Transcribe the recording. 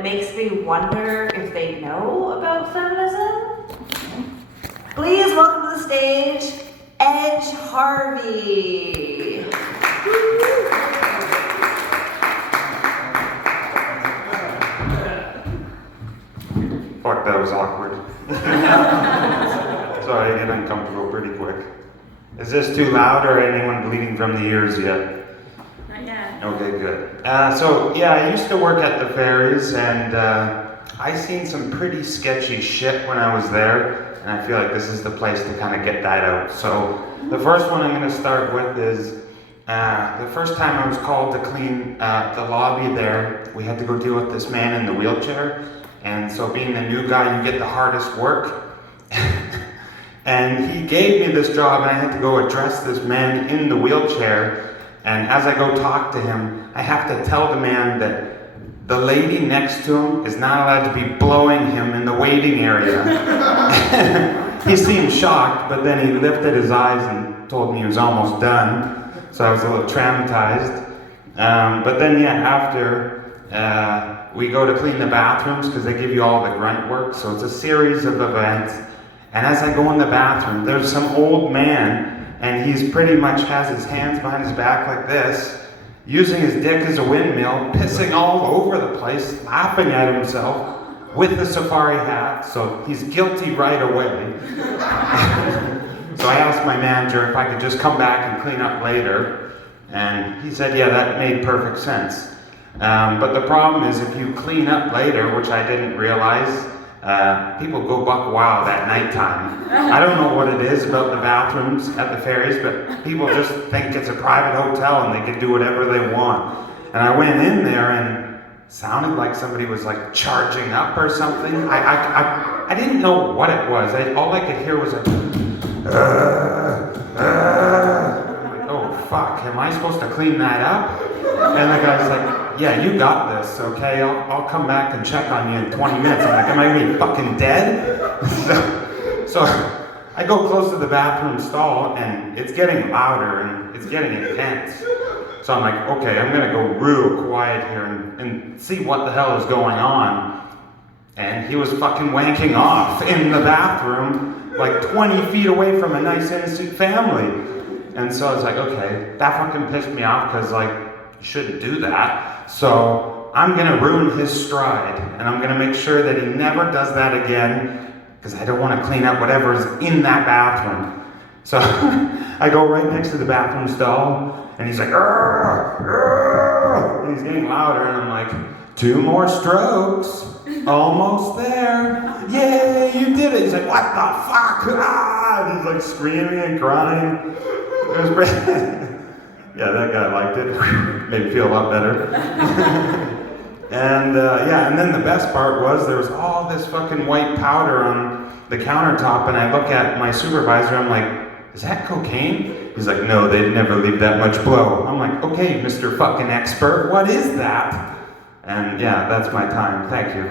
that makes me wonder if they know about feminism. Please welcome to the stage, Edge Harvey. Fuck, that was awkward. Sorry, I get uncomfortable pretty quick. Is this too loud or anyone bleeding from the ears yet? Not yet. Okay, good. So, yeah, I used to work at the ferries, and I seen some pretty sketchy shit when I was there, and I feel like this is the place to kind of get that out. So, the first one I'm going to start with is the first time I was called to clean the lobby there, we had to go deal with this man in the wheelchair, and so being the new guy, you get the hardest work. And he gave me this job, and I had to go address this man in the wheelchair. And as I go talk to him, I have to tell the man that the lady next to him is not allowed to be blowing him in the waiting area. He seemed shocked, but then he lifted his eyes and told me he was almost done. So I was a little traumatized. But then, yeah, after we go to clean the bathrooms because they give you all the grunt work. So it's a series of events. And as I go in the bathroom, there's some old man, and he's pretty much has his hands behind his back like this, using his dick as a windmill, pissing all over the place, laughing at himself with the safari hat, so he's guilty right away. So I asked my manager if I could just come back and clean up later, and he said, yeah, that made perfect sense. But the problem is if you clean up later, which I didn't realize, people go buck wild at nighttime. I don't know what it is about the bathrooms at the ferries, but people just think it's a private hotel and they can do whatever they want. And I went in there and it sounded like somebody was like charging up or something. I didn't know what it was. All I could hear was like, oh fuck, am I supposed to clean that up? And the guy's like, yeah, you got this, okay? I'll come back and check on you in 20 minutes. I'm like, am I gonna be fucking dead? So I go close to the bathroom stall, and it's getting louder, and it's getting intense. So I'm like, okay, I'm gonna go real quiet here and see what the hell is going on. And he was fucking wanking off in the bathroom, like 20 feet away from a nice innocent family. And so I was like, okay, that fucking pissed me off, because like, you shouldn't do that. So I'm gonna ruin his stride, and I'm gonna make sure that he never does that again, because I don't want to clean up whatever's in that bathroom. So I go right next to the bathroom stall, and he's like, "Arr, arr," and he's getting louder, and I'm like, 2 more strokes, almost there. Yay, you did it. He's like, what the fuck? Ah! And he's like screaming and crying. It was great. Yeah, that guy liked it. Made me feel a lot better. And and then the best part was there was all this fucking white powder on the countertop, and I look at my supervisor, I'm like, is that cocaine? He's like, no, they'd never leave that much blow. I'm like, okay, Mr. fucking expert, what is that? And yeah, that's my time. Thank you.